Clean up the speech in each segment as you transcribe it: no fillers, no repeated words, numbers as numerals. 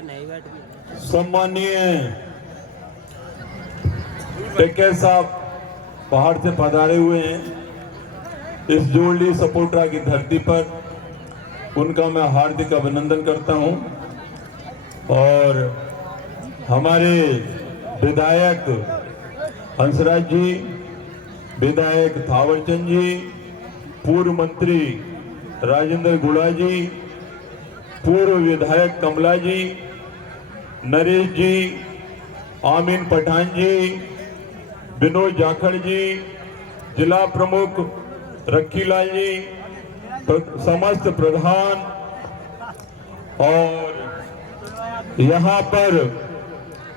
सम्मानीय टेके साहब बाहर से पधारे हुए हैं इस जोड़ली सपोर्टरा की धरती पर, उनका मैं हार्दिक अभिनंदन करता हूं। और हमारे विधायक हंसराज जी, विधायक थावरचंद जी, पूर्व मंत्री राजेंद्र गुड़ा जी, पूर्व विधायक कमला जी, नरेश जी, आमीन पठान जी, विनोद जाखड़ जी, जिला प्रमुख रखीलाल जी, समस्त प्रधान और यहाँ पर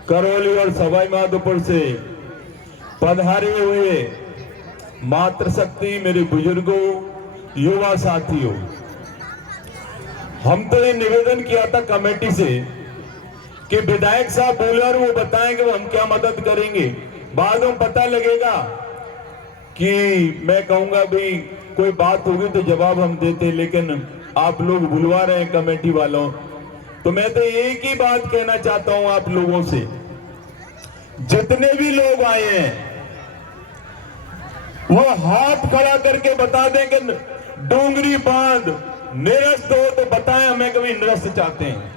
करौली और सवाई माधोपुर से पधारे हुए मातृशक्ति, मेरे बुजुर्गों, युवा साथियों, हम तो ये निवेदन किया था कमेटी से कि विधायक साहब बोले और वो बताएंगे वो हम क्या मदद करेंगे। बाद में पता लगेगा कि मैं कहूंगा भाई कोई बात होगी तो जवाब हम देते, लेकिन आप लोग बुलवा रहे हैं कमेटी वालों। तो मैं तो एक ही बात कहना चाहता हूं आप लोगों से, जितने भी लोग आए हैं वो हाथ खड़ा करके बता दें कि डोंगरी बांध निरस्त हो तो बताएं हमें कभी निरस्त चाहते हैं।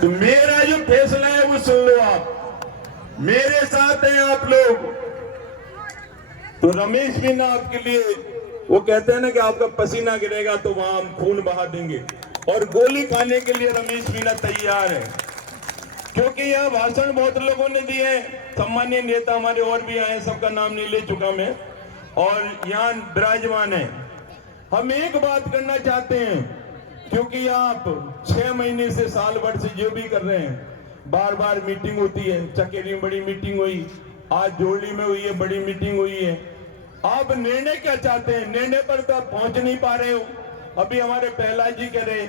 तो मेरा जो फैसला है वो सुन लो आप, मेरे साथ हैं आप लोग। तो रमेश मीना आपके लिए, वो कहते हैं ना कि आपका पसीना गिरेगा तो वहां हम खून बहा देंगे, और गोली खाने के लिए रमेश मीना तैयार है, क्योंकि यह भाषण बहुत लोगों ने दिए हैं। सम्मानीय नेता हमारे और भी आए, सबका नाम नहीं ले चुका मैं, और यहाँ विराजमान है। हम एक बात करना चाहते हैं, क्योंकि आप 6 महीने से साल भर से जो भी कर रहे हैं, बार बार मीटिंग होती है, चकेरी में बड़ी मीटिंग हुई, आज जोड़ली में हुई है, बड़ी मीटिंग हुई है। आप निर्णय क्या चाहते हैं? निर्णय पर तो आप पहुंच नहीं पा रहे हो। अभी हमारे प्रहलाद जी कह रहे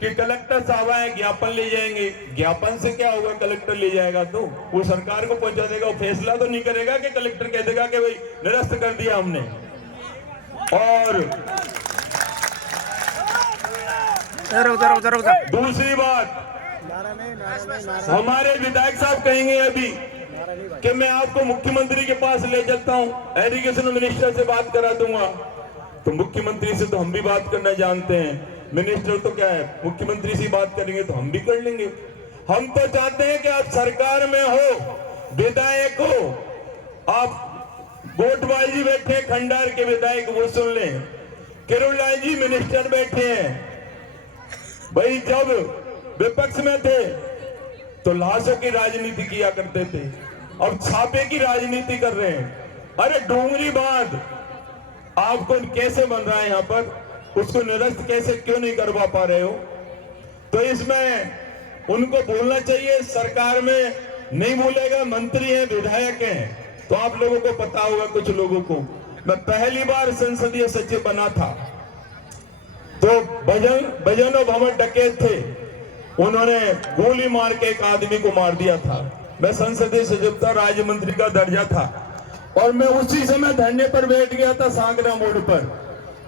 कि कलेक्टर साहब आए, ज्ञापन ले जाएंगे। ज्ञापन से क्या होगा? कलेक्टर ले जाएगा तो वो सरकार को पहुंचा देगा, वो फैसला तो नहीं करेगा कि कलेक्टर कह देगा कि भाई निरस्त कर दिया हमने। और दूसरी बात, हमारे विधायक साहब कहेंगे अभी कि मैं आपको मुख्यमंत्री के पास ले चलता हूं, एजुकेशन मिनिस्टर से बात करा दूंगा। तो मुख्यमंत्री से तो हम भी बात करना जानते हैं, मिनिस्टर तो क्या है, मुख्यमंत्री से बात करेंगे तो हम भी कर लेंगे। हम तो चाहते हैं कि आप सरकार में हो, विधायक हो, आप गोटवाल जी बैठे हैं, खंडार के विधायक, वो सुन लें, किरोड़लाल जी मिनिस्टर बैठे हैं। भाई जब विपक्ष में थे तो लाशों की राजनीति किया करते थे, अब छापे की राजनीति कर रहे हैं। अरे डोंगरी बांध आपको कैसे बन रहा है यहाँ पर, उसको निरस्त कैसे क्यों नहीं करवा पा रहे हो? तो इसमें उनको बोलना चाहिए, सरकार में नहीं बोलेगा, मंत्री हैं, विधायक हैं, तो आप लोगों को पता होगा। कुछ लोगों को, मैं पहली बार संसदीय सचिव बना था तो बजन और भवन डकैत थे, उन्होंने गोली मार के एक आदमी को मार दिया था। मैं संसदीय सचिव था, राज्य मंत्री का दर्जा था, और मैं उसी समय धरने पर बैठ गया था सांगरा मोड़ पर।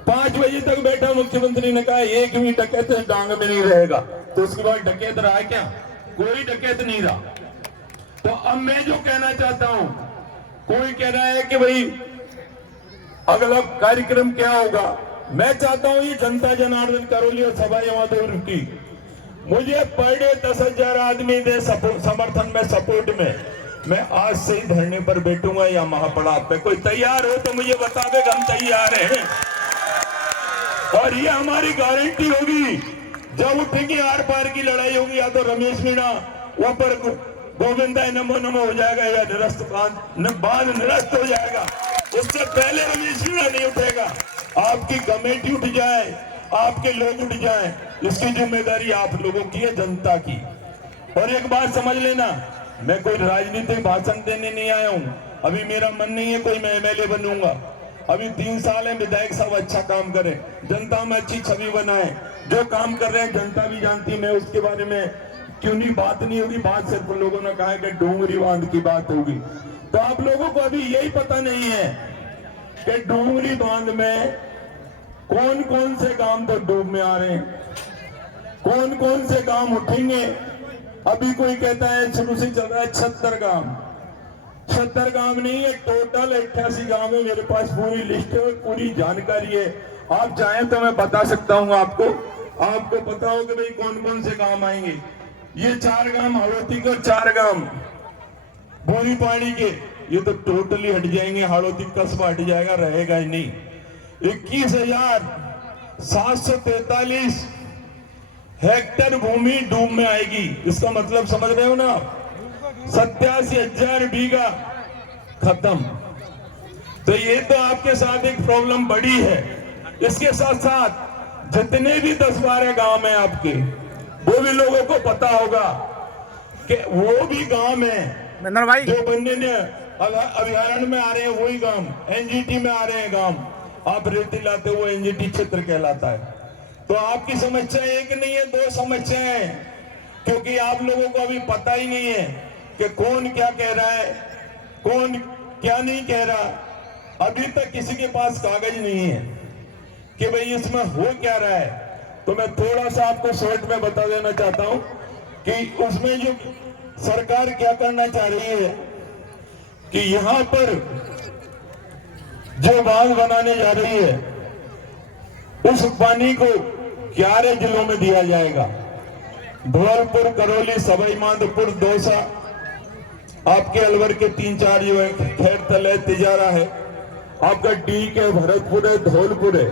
5 बजे तक बैठा, मुख्यमंत्री ने कहा एक भी डकैत डांग में नहीं रहेगा। तो उसके बाद डकैत रहा क्या? कोई डकैत नहीं रहा। तो अब मैं जो कहना चाहता हूं, कोई कह रहा है कि भाई अगला कार्यक्रम क्या होगा, मैं चाहता हूं ये जनता जनार्दन करौली और सवाई माधोपुर की मुझे पर डे 10,000 आदमी दे समर्थन में, सपोर्ट में, मैं आज से ही धरने पर बैठूंगा या महापड़ाव पे। कोई तैयार हो तो मुझे बता दे, हम तैयार हैं। और ये हमारी गारंटी होगी, जब उठेगी आर पार की लड़ाई होगी, या तो रमेश मीणा ऊपर गोविंदा नमो नमो हो जाएगा, या निरस्त बांध निरस्त हो जाएगा। उससे पहले रमेश मीणा नहीं उठेगा। आपकी कमेटी उठ जाए, आपके लोग उठ जाए, इसकी जिम्मेदारी आप लोगों की है, जनता की। और एक बात समझ लेना, मैं कोई राजनीतिक भाषण देने नहीं आया हूं। अभी मेरा मन नहीं है कोई मैं एमएलए बनूंगा। अभी 3 साल है, विधायक साहब अच्छा काम करें, जनता में अच्छी छवि बनाए। जो काम कर रहे हैं जनता भी जानती है, मैं उसके बारे में क्यों नहीं बात नहीं होगी। बात सिर्फ लोगों ने कहा है कि डोंगरी बांध की बात होगी। तो आप लोगों को अभी यही पता नहीं है कि डोंगरी बांध में कौन कौन से काम तो डूब में आ रहे हैं, कौन कौन से काम उठेंगे। अभी कोई कहता है शुरू से चल रहा है 76 काम, 76 काम नहीं है, टोटल 88 गांव है। मेरे पास पूरी लिस्ट है, पूरी जानकारी है। आप चाहें तो मैं बता सकता हूं आपको पता हो कि भाई कौन कौन से काम आएंगे। ये 4 गांव हाड़ौती के और 4 गांव बोरी पानी के, ये तो टोटली हट जाएंगे। हाड़ौती कस्बा हट जाएगा, रहेगा ही नहीं। 21,743 हेक्टेयर भूमि डूब में आएगी। इसका मतलब समझ रहे हो ना, 87,000 बीघा खत्म। तो ये तो आपके साथ एक प्रॉब्लम बड़ी है। इसके साथ साथ जितने भी 10-12 गांव हैं आपके, वो भी लोगों को पता होगा कि वो भी गांव है जो बनने अभयारण्य में आ रहे हैं, वही गांव एनजीटी में आ रहे हैं गांव। आप रेती लाते हुए एनजीटी क्षेत्र कहलाता है। तो आपकी समस्या एक नहीं है, 2 समस्याएं हैं, क्योंकि आप लोगों को अभी पता ही नहीं है कि कौन क्या कह रहा है, कौन क्या नहीं कह रहा। अभी तक किसी के पास कागज नहीं है कि भाई इसमें हो क्या रहा है। तो मैं थोड़ा सा आपको शॉर्ट में बता देना चाहता हूं कि उसमें जो सरकार क्या करना चाह रही है कि यहां पर जो बांध बनाने जा रही है, उस पानी को 11 जिलों में दिया जाएगा। धौलपुर, करौली, सवाई माधोपुर, दौसा, आपके अलवर के 3-4 जो है, खैरतल है, तिजारा है, आपका डी के भरतपुर है, धौलपुर है,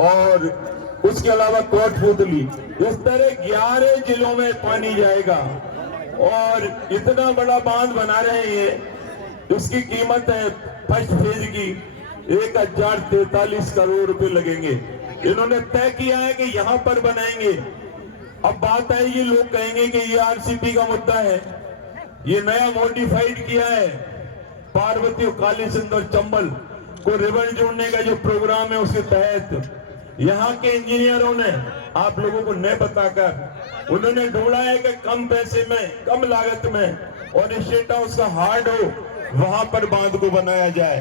और उसके अलावा कोटपुतली। इस तरह 11 जिलों में पानी जाएगा। और इतना बड़ा बांध बना रहे हैं, उसकी कीमत है फर्स्ट फेज की 1043 करोड़ रुपए लगेंगे। इन्होंने तय किया है कि यहां पर बनाएंगे। अब बात आएगी, लोग कहेंगे कि ये आरसीपी का मुद्दा है, ये नया मॉडिफाइड किया है। पार्वती, काली सिंध और चंबल को रिवर जोड़ने का जो प्रोग्राम है, उसके तहत यहाँ के इंजीनियरों ने आप लोगों को न बताकर उन्होंने ढूंढा है कि कम पैसे में, कम लागत में और स्टेट हाउस का हार्ड हो, वहां पर बांध को बनाया जाए।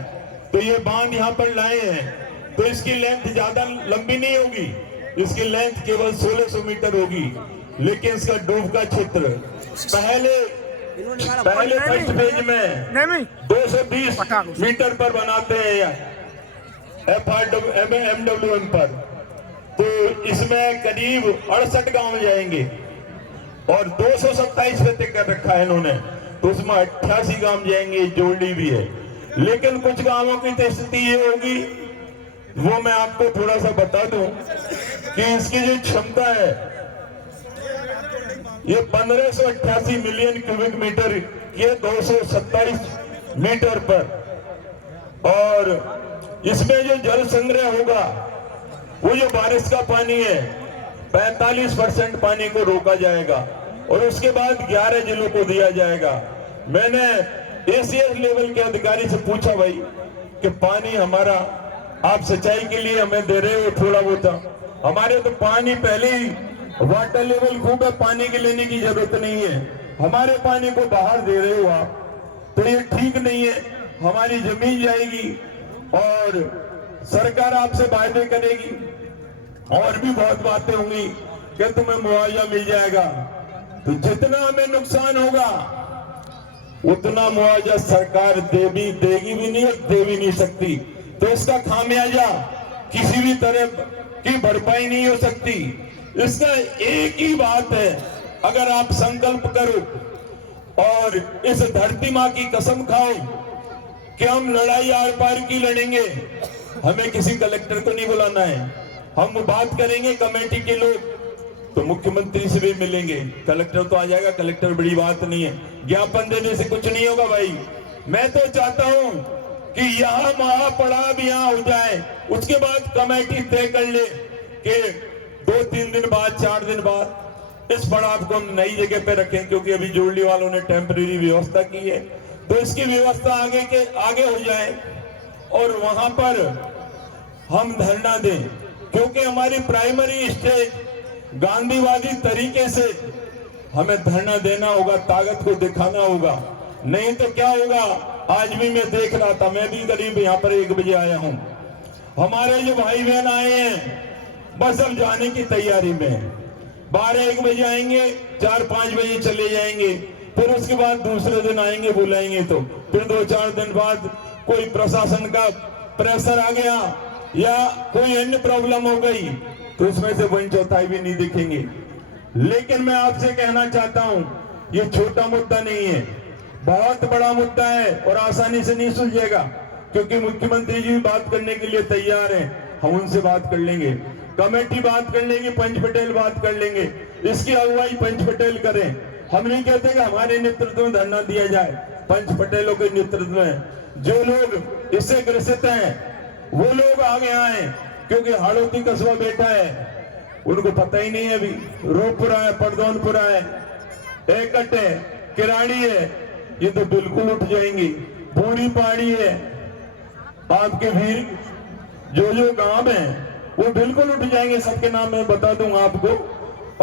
तो ये बांध यहाँ पर लाए हैं। तो इसकी लेंथ ज्यादा लंबी नहीं होगी, इसकी लेंथ केवल 1600 मीटर होगी। लेकिन इसका डूब का क्षेत्र पहले फर्स्ट फेज में 220 मीटर पर बनाते हैं एमडब्ल्यूएम पर। तो इसमें करीब 68 गांव जाएंगे और 227 पे तय कर रखा है इन्होंने। तो उसमें 88 गांव जाएंगे, जोड़ी भी है। लेकिन कुछ गांवों की तो स्थिति ये होगी, वो मैं आपको थोड़ा सा बता दूं कि इसकी जो क्षमता है ये 1588 मिलियन क्यूबिक मीटर, ये 227 मीटर पर। और इसमें जो जल संग्रह होगा, वो जो बारिश का पानी है, 45% पानी को रोका जाएगा और उसके बाद 11 जिलों को दिया जाएगा। मैंने एसीएस लेवल के अधिकारी से पूछा, भाई कि पानी हमारा आप सिंचाई के लिए हमें दे रहे हो थोड़ा बहुत, हमारे तो पानी पहले ही वाटर लेवल खूब है, पानी के लेने की जरूरत नहीं है, हमारे पानी को बाहर दे रहे हो आप, तो ये ठीक नहीं है, हमारी जमीन जाएगी और सरकार आपसे वायदे करेगी और भी बहुत बातें होंगी कि तुम्हें मुआवजा मिल जाएगा। तो जितना हमें नुकसान होगा उतना मुआवजा सरकार देगी भी नहीं और दे भी नहीं सकती। तो इसका खामियाजा किसी भी तरह की भरपाई नहीं हो सकती। इसका एक ही बात है, अगर आप संकल्प करो और इस धरती माँ की कसम खाओ कि हम लड़ाई आर पार की लड़ेंगे, हमें किसी कलेक्टर को नहीं बुलाना है, हम बात करेंगे कमेटी के लोग, तो मुख्यमंत्री से भी मिलेंगे, कलेक्टर तो आ जाएगा, कलेक्टर बड़ी बात नहीं है, ज्ञापन देने से कुछ नहीं होगा भाई। मैं तो चाहता हूं कि यहाँ महापड़ाव यहाँ हो जाए, उसके बाद कमेटी तय कर ले कि 2-3 दिन बाद, 4 दिन बाद इस पड़ाव को हम नई जगह पे रखें, क्योंकि अभी जोड़ली वालों ने टेम्परेरी व्यवस्था की है, तो इसकी व्यवस्था आगे हो जाए और वहां पर हम धरना दें, क्योंकि हमारी प्राइमरी स्टेज गांधीवादी तरीके से हमें धरना देना होगा, ताकत को दिखाना होगा। नहीं तो क्या होगा, आज भी मैं देख रहा था, मैं भी करीब यहाँ पर 1 बजे आया हूँ, हमारे जो भाई बहन आए हैं बस अब जाने की तैयारी में, 12-1 बजे आएंगे, 4-5 बजे चले जाएंगे, फिर उसके बाद दूसरे दिन आएंगे, बुलाएंगे तो फिर 2-4 दिन बाद कोई प्रशासन का प्रेशर आ गया या कोई अन्य प्रॉब्लम हो गई तो उसमें से 1/4 भी नहीं दिखेंगे। लेकिन मैं आपसे कहना चाहता हूं, ये छोटा मुद्दा नहीं है, बहुत बड़ा मुद्दा है और आसानी से नहीं सुलझेगा, क्योंकि मुख्यमंत्री जी बात करने के लिए तैयार हैं। हम उनसे बात कर लेंगे, कमेटी बात कर लेंगे, पंच पटेल बात कर लेंगे, इसकी अगुवाई पंच पटेल करें। हम नहीं कहते कि हमारे नेतृत्व में धरना दिया जाए, पंच पटेलों के नेतृत्व में जो लोग इससे ग्रसित हैं वो लोग आगे आए, क्योंकि हाड़ौती कस्बा बैठा है, उनको पता ही नहीं है। अभी रोपुरा है, परदौनपुरा है, एकट है, किराड़ी है, ये तो बिल्कुल उठ जाएंगी। पूरी पहाड़ी है, आपके वीर जो गांव है वो बिल्कुल उठ जाएंगे, सबके नाम मैं बता दूंगा आपको।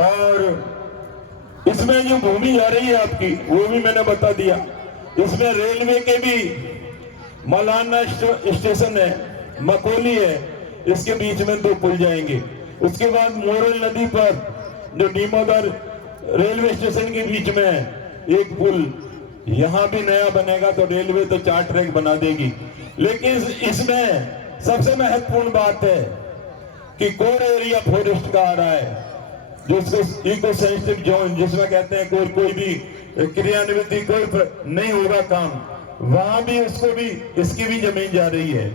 और इसमें जो भूमि जा रही है आपकी वो भी मैंने बता दिया। इसमें रेलवे के भी मौलाना स्टेशन है, मकोली है, इसके बीच में 2 पुल जाएंगे। उसके बाद मोरल नदी पर जो डीमोदर रेलवे स्टेशन के बीच में है 1 पुल, यहां भी नया बनेगा तो रेलवे तो 4 ट्रैक बना देगी। लेकिन इसमें सबसे महत्वपूर्ण बात है कि कोर एरिया फॉरेस्ट का आ रहा है, जो इको सेंसिटिव जोन जिसमें कहते हैं कोई भी क्रियान्विति कोई नहीं होगा काम, वहां भी उसको भी इसकी भी जमीन जा रही है।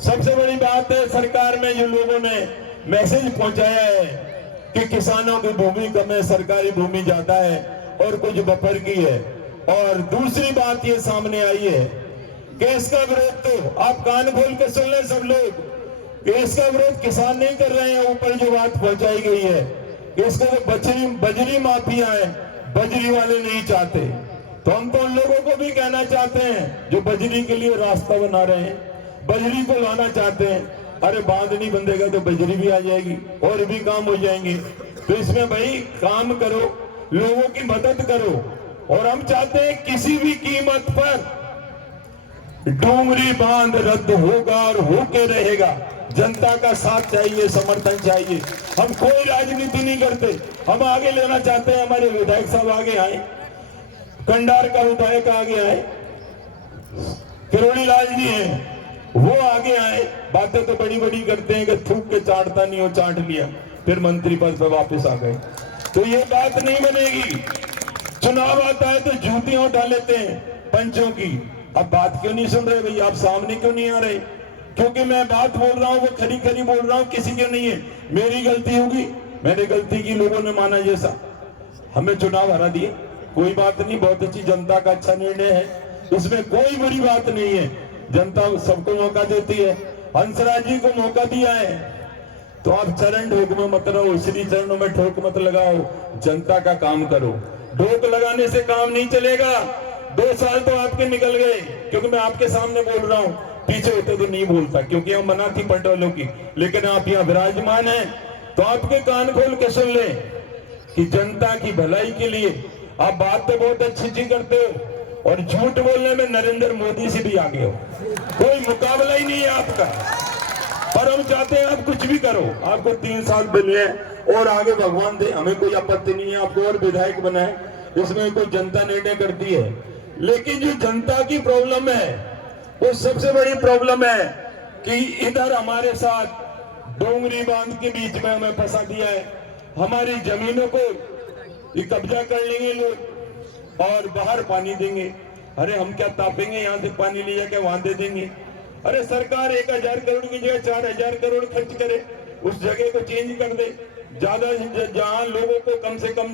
सबसे बड़ी बात है, सरकार में जो लोगों ने मैसेज पहुंचाया है कि किसानों की भूमि कम है, सरकारी भूमि ज्यादा है और कुछ बफर की है। और दूसरी बात ये सामने आई है कि इसका विरोध तो आप कान खोल के सुन ले सब लोग कि इसका विरोध किसान नहीं कर रहे हैं। ऊपर जो बात पहुंचाई गई है कि इसको तो बजरी माफिया है, बजरी वाले नहीं चाहते, तो हम तो उन लोगों को भी कहना चाहते हैं जो बजरी के लिए रास्ता बना रहे हैं, बजरी को लाना चाहते हैं। अरे बांध नहीं बंधेगा तो बजरी भी आ जाएगी और भी काम हो जाएंगे। तो इसमें भाई काम करो, लोगों की मदद करो। और हम चाहते हैं किसी भी कीमत पर डोंगरी बांध रद्द होगा और होके रहेगा। जनता का साथ चाहिए, समर्थन चाहिए। हम कोई राजनीति नहीं करते, हम आगे लेना चाहते हैं। हमारे विधायक साहब आगे आए, कंडार का विधायक आगे आए, किरोड़ी लाल जी हैं वो आगे आए। बातें तो बड़ी बड़ी करते हैं कि थूक के चाटता नहीं हो, चाट लिया, फिर मंत्री पद पर वापस आ गए। तो ये बात नहीं बनेगी। चुनाव आता है तो जूतियां उठा लेते हैं पंचों की। अब बात क्यों नहीं सुन रहे भाई, आप सामने क्यों नहीं आ रहे? क्योंकि मैं बात बोल रहा हूं वो खरी खरी बोल रहा हूं, किसी की नहीं है। मेरी गलती होगी, मैंने गलती की, लोगों ने माना जैसा, हमें चुनाव हरा दिए, कोई बात नहीं, बहुत अच्छी, जनता का अच्छा निर्णय है, इसमें कोई बुरी बात नहीं है। जनता सबको मौका देती है, हंसराज जी को मौका दिया है, तो आप चरण ढोक में मत रहो, श्री चरणों में ठोक मत लगाओ, जनता का काम करो। ढोक लगाने से काम नहीं चलेगा। 2 साल तो आपके निकल गए, क्योंकि मैं आपके सामने बोल रहा हूं, पीछे होते तो नहीं बोलता, क्योंकि हम मना थी पटवालों की। लेकिन आप यहाँ विराजमान हैं तो आपके कान खोल के सुन ले कि जनता की भलाई के लिए आप बात तो बहुत अच्छी करते हो और झूठ बोलने में नरेंद्र मोदी से भी आगे हो, कोई मुकाबला ही नहीं है आपका। पर हम चाहते हैं आप कुछ भी करो, आपको 3 साल मिले और आगे भगवान दे, हमें कोई आपत्ति नहीं है, आपको और विधायक बनाए, इसमें कोई जनता निर्णय करती है। लेकिन जो जनता की प्रॉब्लम है वो सबसे बड़ी प्रॉब्लम है कि इधर हमारे साथ डोंगरी बांध के बीच में हमें फंसा दिया है। हमारी जमीनों को ये कब्जा कर लेंगे लोग और बाहर पानी देंगे। अरे हम क्या तापेंगे, यहाँ से पानी ले जाके वहां दे देंगे। अरे सरकार 1000 करोड़ की जगह 4000 करोड़ खर्च करे, उस जगह को चेंज कर दे, ज्यादा जहां लोगों को कम से कम